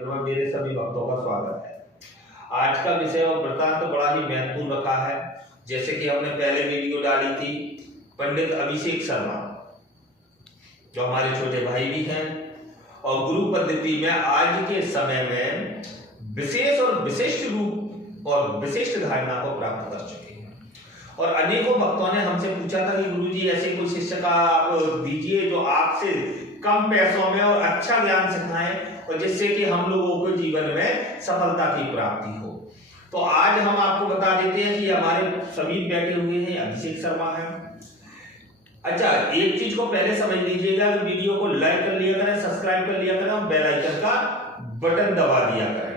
एवं मेरे सभी भक्तों का स्वागत है। आज का विषय और वृत्तांत बड़ा ही महत्वपूर्ण रखा है। जैसे कि हमने पहले वीडियो डाली थी पंडित अभिषेक शर्मा, जो हमारे छोटे भाई भी हैं और गुरु पद्धति में आज के समय में विशेष और विशिष्ट रूप और विशिष्ट धारणा को प्राप्त कर चुके हैं। और अनेकों भक्तों ने हमसे पूछा था कि गुरुजी ऐसे कोई शिष्य का आप दीजिए जो आपसे कम पैसों में और अच्छा ज्ञान सिखाएं और जिससे कि हम लोगों को जीवन में सफलता की प्राप्ति हो। तो आज हम आपको बता देते हैं कि हमारे सभी बैठे हुए हैं अभिषेक शर्मा है। अच्छा, एक चीज को पहले समझ लीजिएगा, वीडियो को लाइक कर लिया करें, सब्सक्राइब कर लिया करें और बेल आइकन का बटन दबा दिया करें।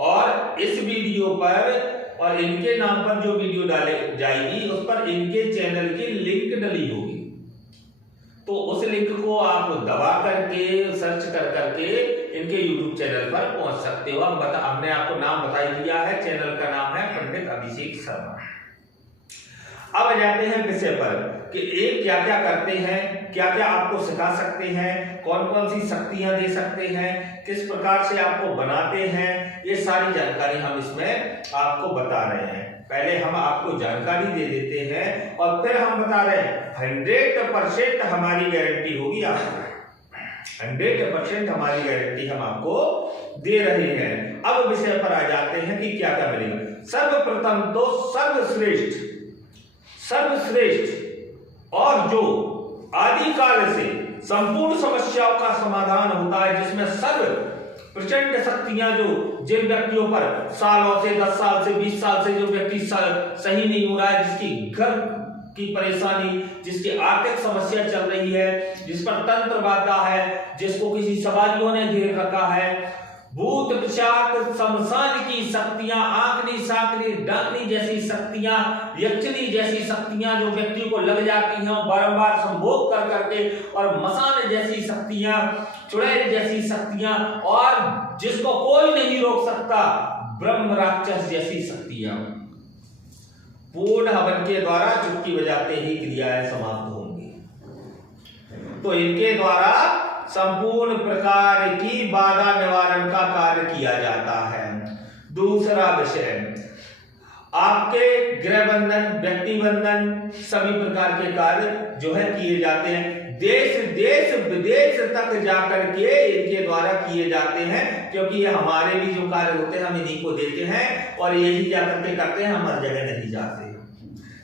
और इस वीडियो पर और इनके नाम पर जो वीडियो डाले जाएगी उस पर इनके चैनल की लिंक डली होगी, तो उस लिंक को आप दबा करके सर्च कर करके इनके YouTube चैनल पर पहुंच सकते हो। हमने आपको नाम बता दिया है, चैनल का नाम है पंडित अभिषेक शर्मा। अब जाते हैं विषय पर कि एक क्या क्या करते हैं, क्या क्या आपको सिखा सकते हैं, कौन कौन सी शक्तियां दे सकते हैं, किस प्रकार से आपको बनाते हैं, ये सारी जानकारी हम इसमें आपको बता रहे हैं। पहले हम आपको जानकारी दे देते हैं और फिर हम बता रहे हैं 100% हमारी गारंटी होगी आपको, 100% हमारी गारंटी हम आपको दे रहे हैं। अब विषय पर आ जाते हैं कि क्या क्या मिलेगा। सर्वप्रथम तो सर्वश्रेष्ठ और जो आदिकाल से संपूर्ण समस्याओं का समाधान होता है, जिसमें सर्व प्रचंड शक्तियां जो जिन व्यक्तियों पर सालों से 10 साल से 20 साल से जो व्यक्ति सही नहीं हो रहा है, जिसकी घर की परेशानी, जिसकी आर्थिक समस्या चल रही है, जिस पर तंत्र बाधा है, जिसको किसी सवालियों ने घेर रखा है, भूत पिशाच शमशान की शक्तियां, आंकनी साकनी डाकनी जैसी शक्तियां, यक्षिणी जैसी शक्तियां जो व्यक्ति को लग जाती हैं बारंबार संभोग कर करके, और मसान जैसी शक्तियां, चुड़ैल जैसी शक्तियां, और जिसको कोई नहीं रोक सकता ब्रह्म राक्षस जैसी शक्तियां, पूर्ण हवन के द्वारा चुटकी बजाते ही क्रियाएं समाप्त होंगी। तो इनके द्वारा संपूर्ण प्रकार की बाधा निवारण का कार्य किया जाता है। दूसरा विषय, आपके गृह बंधन, व्यक्ति बंधन, सभी प्रकार के कार्य जो है किए जाते हैं। देश विदेश तक जाकर के इनके द्वारा किए जाते हैं, क्योंकि ये हमारे भी जो कार्य होते हैं हम इन्हीं को देते हैं और यही जाकर के करते हैं, हम हर जगह नहीं जाते।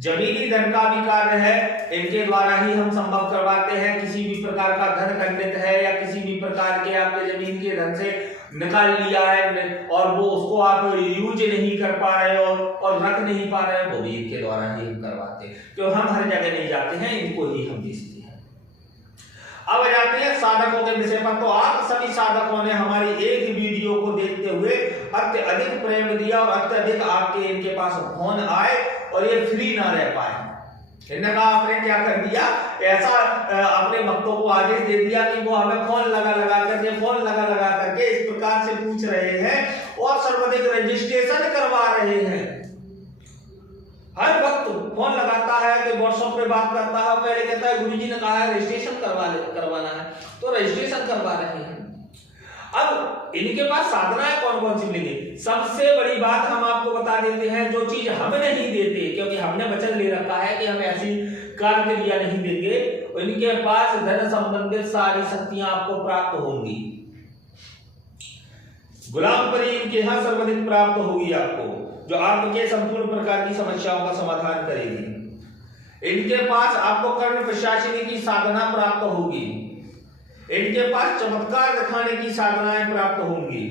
जमीनी धन का भी कार्य है, इनके द्वारा ही हम संभव करवाते हैं। किसी भी प्रकार का धन खंडित है या किसी भी प्रकार के आपके जमीन के धन से निकाल लिया है और वो उसको आप यूज नहीं कर पा रहे हो और रख नहीं पा रहे हो, वो भी इनके द्वारा ही हम करवाते हैं, क्योंकि हम हर जगह नहीं जाते हैं, इनको ही हम बेचते हैं। अब जाते हैं साधकों के विषय पर। तो आप सभी साधकों ने हमारी एक वीडियो को देखते हुए अत्यधिक प्रेम दिया और अत्यधिक आपके इनके पास फोन आए और ये फ्री ना रह पाए। इन्होंने कहा आपने क्या कर दिया, ऐसा अपने भक्तों को आदेश दे दिया कि वो हमें फोन लगा लगा करके इस प्रकार से पूछ रहे हैं और सर्वाधिक रजिस्ट्रेशन करवा रहे हैं। हर वक्त फोन लगाता है कि व्हाट्सएप पे बात करता है, पहले कहता है गुरुजी ने कहा है रजिस्ट्रेशन करवाना है, तो रजिस्ट्रेशन करवा रहे हैं। अब इनके पास साधनाएं कौन कौन सी मिलेंगी। सबसे बड़ी बात हम आपको बता देते हैं, जो चीज हम नहीं देते, क्योंकि हमने वचन ले रखा है कि हम ऐसी कार्य क्रिया नहीं देंगे। इनके पास धन संबंधित सारी शक्तियां आपको प्राप्त होंगी। गुलाम परी इनके यहाँ सर्वाधिक प्राप्त होगी आपको, जो आपके संपूर्ण प्रकार की समस्याओं का समाधान करेगी। इनके पास आपको कर्ण प्रशासिनी की साधना प्राप्त होगी। इनके पास चमत्कार दिखाने की साधनाएं प्राप्त होंगी।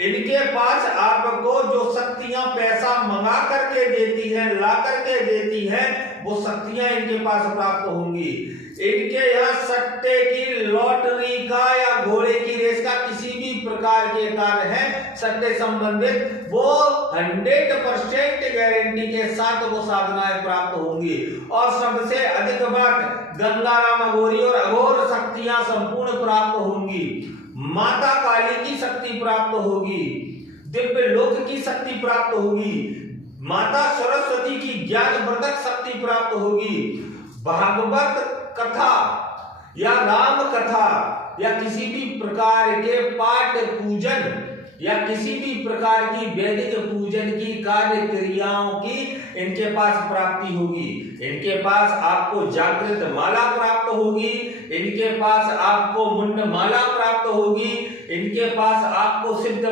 इनके पास आपको जो शक्तियां पैसा मंगा करके देती हैं, ला करके देती हैं, वो शक्तियां इनके पास प्राप्त होंगी। इनके यहाँ सट्टे की, लॉटरी का या घोड़े की रेस का किसी भी प्रकार के कार्य है सट्टे संबंधित, वो 100% गारंटी के साथ वो साधनाएं प्राप्त होंगी। और सबसे अधिक बात गंगाराम अघोरी और अघोर शक्तियां संपूर्ण प्राप्त होंगी। माता काली की शक्ति प्राप्त होगी, दिव्य लोक की शक्ति प्राप्त होगी, माता सरस्वती की ज्ञानवर्धक शक्ति प्राप्त होगी, भागवत कथा या राम कथा या किसी भी प्रकार के पाठ पूजन या किसी भी प्रकार की वैदिक पूजन की कार्य क्रियाओं की इनके पास प्राप्ति होगी। इनके पास आपको जागृत माला प्राप्त होगी, इनके पास आपको मुंड माला प्राप्त होगी, इनके पास आपको सिद्ध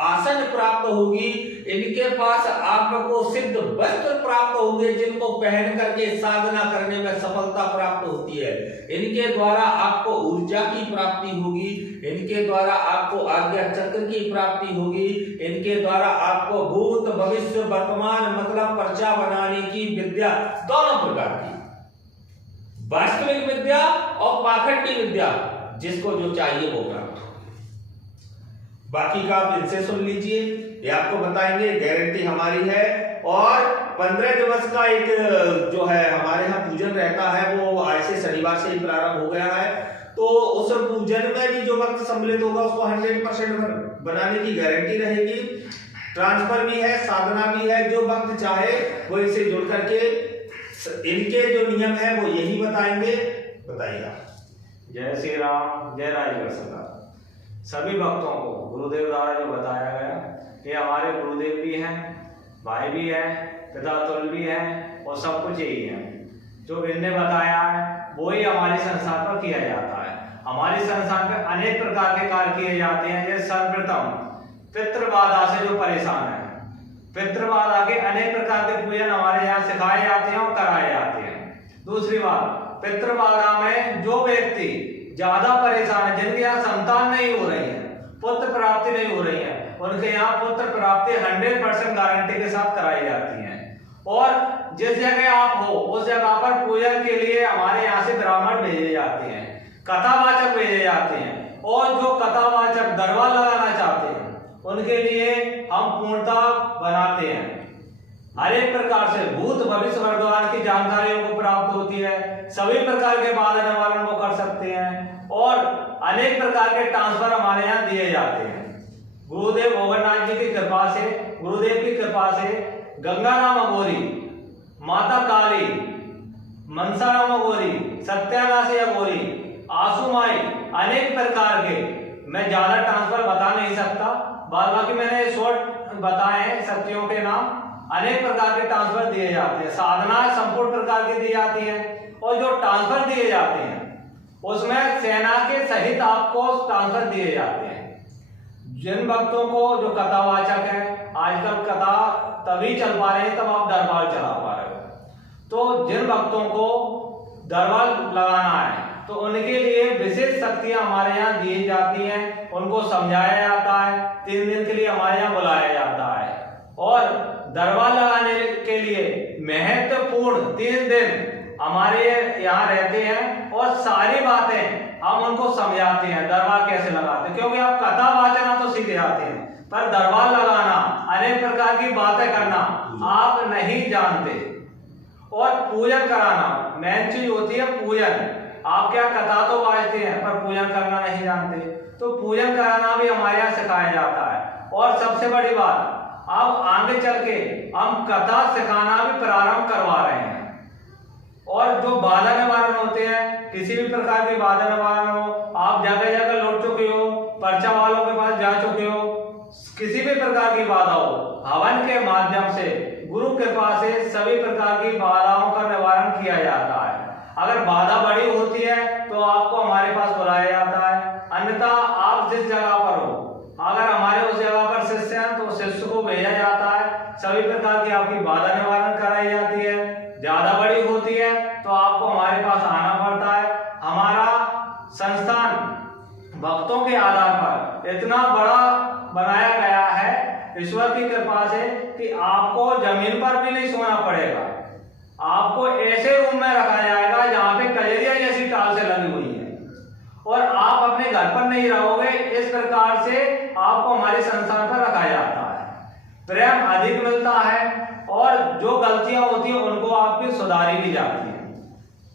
आसन प्राप्त होगी, इनके पास आपको सिद्ध वस्त्र प्राप्त होंगे जिनको पहन करके साधना करने में सफलता प्राप्त होती है। इनके द्वारा आपको ऊर्जा की प्राप्ति होगी, इनके द्वारा आपको आज्ञा चक्र की प्राप्ति होगी, इनके द्वारा आपको भूत भविष्य वर्तमान मतलब पर्चा बनाने की विद्या, दोनों प्रकार की वास्तविक विद्या और पाखंडी विद्या, जिसको जो चाहिए वो प्राप्त हो। बाकी का आप इनसे सुन लीजिए, ये आपको बताएंगे, गारंटी हमारी है। और 15 दिवस का एक जो है हमारे यहाँ पूजन रहता है, वो ऐसे शनिवार से ही प्रारंभ हो गया है। तो उस पूजन में भी जो वक्त सम्मिलित होगा उसको 100% बनाने की गारंटी रहेगी। ट्रांसफर भी है, साधना भी है, जो वक्त चाहे वो इसे जुड़ करके इनके जो नियम है वो यही बताएंगे। बताइएगा। जय श्री राम, जय राजगढ़ सदा। सभी भक्तों को गुरुदेव द्वारा जो बताया गया, ये हमारे गुरुदेव भी हैं, भाई भी हैं, पिता तुल्य भी हैं और सब कुछ यही है। जो इनने बताया है वही हमारे संस्थान पर किया जाता है। हमारे संस्थान पर अनेक प्रकार के कार्य किए जाते हैं। जैसे सर्वप्रथम पितृबाधा से जो परेशान है, पितृबाधा के अनेक प्रकार के पूजन हमारे यहाँ सिखाए जाते हैं और कराए जाते हैं। दूसरी बात, पितृबाधा में जो व्यक्ति ज्यादा परेशान है, जिनके यहाँ संतान नहीं हो रही है, पुत्र प्राप्ति नहीं हो रही है, उनके यहाँ पुत्र प्राप्ति 100% गारंटी के साथ कराई जाती है। और जिस जगह आप हो उस जगह पर पूजन के लिए हमारे यहाँ से ब्राह्मण भेजे जाते हैं, कथावाचक भेजे जाते हैं। और जो कथावाचक दरबार लगाना चाहते हैं उनके लिए हम पूर्णता बनाते हैं। हर एक प्रकार से भूत भविष्य वर्तमान की जानकारियों को प्राप्त होती है। सभी प्रकार के बाधा निवारण को कर सकते हैं और अनेक प्रकार के ट्रांसफर हमारे यहाँ दिए जाते हैं। गुरुदेव भोगनाथ जी की कृपा से, गुरुदेव की कृपा से गंगाराम अघोरी, माता काली, मनसाराम अघोरी, सत्यानाशी अघोरी, आसुमाई, अनेक प्रकार के, मैं ज्यादा ट्रांसफर बता नहीं सकता, बाकी मैंने शॉर्ट बताए हैं शक्तियों के नाम। अनेक प्रकार के ट्रांसफर दिए जाते हैं। साधना संपूर्ण प्रकार की दी जाती है और जो ट्रांसफर दिए जाते हैं उसमें सेना के सहित आपको ट्रांसफर दिए जाते हैं। जिन भक्तों को जो कथावाचक है, आजकल कथा तभी चल पा रहे हैं तब आप दरबार चला पा रहे हो, तो जिन भक्तों को दरबार लगाना है तो उनके लिए विशेष शक्तियां हमारे यहाँ दी जाती हैं। उनको समझाया जाता है, 3 दिन के लिए हमारे यहाँ बुलाया जाता है और दरबार लगाने के लिए महत्वपूर्ण 3 दिन हमारे यहाँ रहते हैं और सारी बातें हम उनको समझाते हैं दरबार कैसे लगाते हैं। क्योंकि आप कथा वाचना तो सीख जाते हैं पर दरबार लगाना, अनेक प्रकार की बातें करना आप नहीं जानते। और पूजन कराना मेन चीज होती है पूजन। आप क्या कथा तो बाजते हैं पर पूजन करना नहीं जानते, तो पूजन कराना भी हमारे यहाँ सिखाया जाता है। और सबसे बड़ी बात, अब आगे चल के हम कथा सिखाना भी प्रारंभ करवा रहे हैं। और जो बाधा निवारण होते हैं, किसी भी प्रकार की बाधा निवारण हो, आप जगह जगह लौट चुके हो, पर्चा वालों के पास जा चुके हो, किसी भी प्रकार की बाधा हो, हवन के माध्यम से गुरु कृपा से सभी प्रकार की बाधाओं का निवारण किया जाता है। अगर बाधा बड़ी होती है तो आपको हमारे पास बुलाया जाता है, अन्यथा आप जिस जगह पर हो, अगर हमारे उस जगह पर शिष्य हैं तो शिष्य को भेजा जाता है। सभी प्रकार की आपकी बाधा निवारण कराई जाती है। ज्यादा बड़ी होती है तो आपको हमारे पास आना पड़ता है। हमारा संस्थान भक्तों के आधार पर इतना बड़ा बनाया गया है ईश्वर की कृपा से कि आपको जमीन पर भी नहीं सोना पड़ेगा। आपको ऐसे रूम में रखा जाएगा जहां पे कजरिया जैसी टाल से लगी हुई है और आप अपने घर पर नहीं रहोगे। इस प्रकार से आपको हमारे संस्थान पर रखा जाता है। प्रेम अधिक मिलता है और जो गलतियां होती हैं उनको आपकी सुधारी भी जाती है।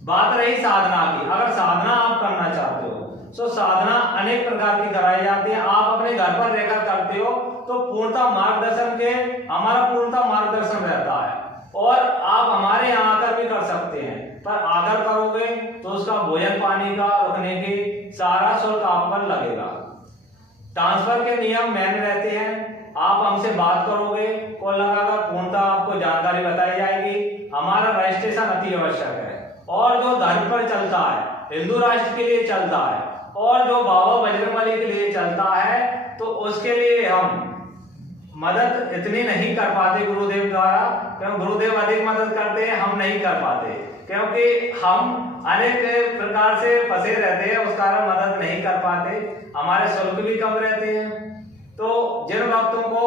बात रही साधना की, अगर साधना आप करना चाहते हो तो साधना अनेक प्रकार की कराई जाती है। आप अपने घर पर रहकर करते हो तो पूर्णतः मार्गदर्शन के हमारा पूर्णतः मार्गदर्शन रहता है और आप हमारे यहाँ आकर भी कर सकते हैं। पर आकर करोगे तो उसका भोजन पानी का रुकने की सारा शुल्क आप पर लगेगा। ट्रांसफर के नियम मैंने रहते हैं, आप हमसे बात करोगे, कॉल लगाकर पूर्णतः आपको जानकारी बताई जाएगी। हमारा रजिस्ट्रेशन अति आवश्यक है, और जो धर्म पर चलता है, हिंदू राष्ट्र के लिए चलता है, और जो बाबा बजरंगबली के लिए चलता है, तो उसके लिए हम मदद इतनी नहीं कर पाते गुरुदेव द्वारा, क्योंकि गुरुदेव अधिक मदद करते हैं, हम नहीं कर पाते, क्योंकि हम अनेक प्रकार से फंसे रहते हैं, उस कारण मदद नहीं कर पाते, हमारे शुल्क भी कम रहते हैं। तो जिन भक्तों को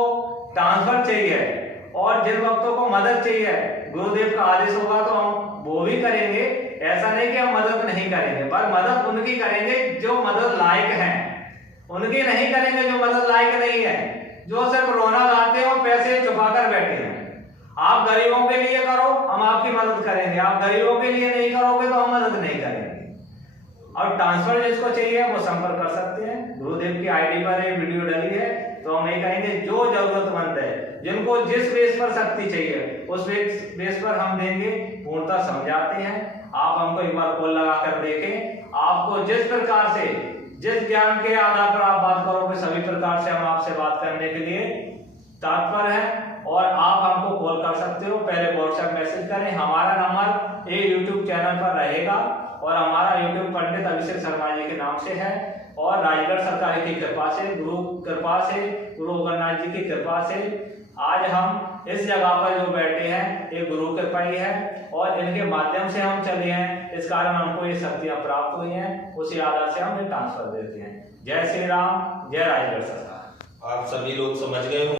ट्रांसफर चाहिए और जिन भक्तों को मदद चाहिए, गुरुदेव का आदेश होगा तो हम वो भी करेंगे। ऐसा नहीं कि हम मदद नहीं करेंगे, पर मदद उनकी करेंगे जो मदद लायक हैं, उनकी नहीं करेंगे जो मदद लायक नहीं है, जो सिर्फ रोना गाते हैं और पैसे छुपा कर बैठे हैं। आप गरीबों के लिए करो, हम आपकी मदद करेंगे, आप गरीबों के लिए नहीं करोगे तो हम मदद नहीं करेंगे। और ट्रांसफर जिसको चाहिए वो संपर्क कर सकते हैं, गुरुदेव की आईडी पर एक वीडियो डली है, तो हम ये कहेंगे जो जरूरतमंद है, जिनको जिस बेस पर शक्ति चाहिए उस बेस पर हम देंगे, पूर्णतः समझाते हैं। आप हमको एक बार कॉल लगा कर देखें, आपको जिस प्रकार से, जिस ज्ञान के आधार पर आप बात करोगे, सभी प्रकार से हम आपसे बात करने के लिए तत्पर हैं। और आप हमको कॉल कर सकते हो, पहले व्हाट्सएप मैसेज करें। हमारा नंबर ये यूट्यूब चैनल पर रहेगा, और हमारा यूट्यूब पंडित अभिषेक शर्मा जी के नाम से है, और राजगढ़ सरकार की कृपा से, गुरु कृपा से, गुरु अगरनाथ जी की कृपा से आज हम इस जगह पर जो बैठे हैं, ये गुरु कृपा ही है, और इनके माध्यम से हम चले हैं, इस कारण हमको ये शक्तियां प्राप्त हुई हैं, उसी आधार से हम ये ट्रांसफर देते हैं। जय श्री राम, जय राजगढ़ सरकार। आप सभी लोग समझ गए होंगे।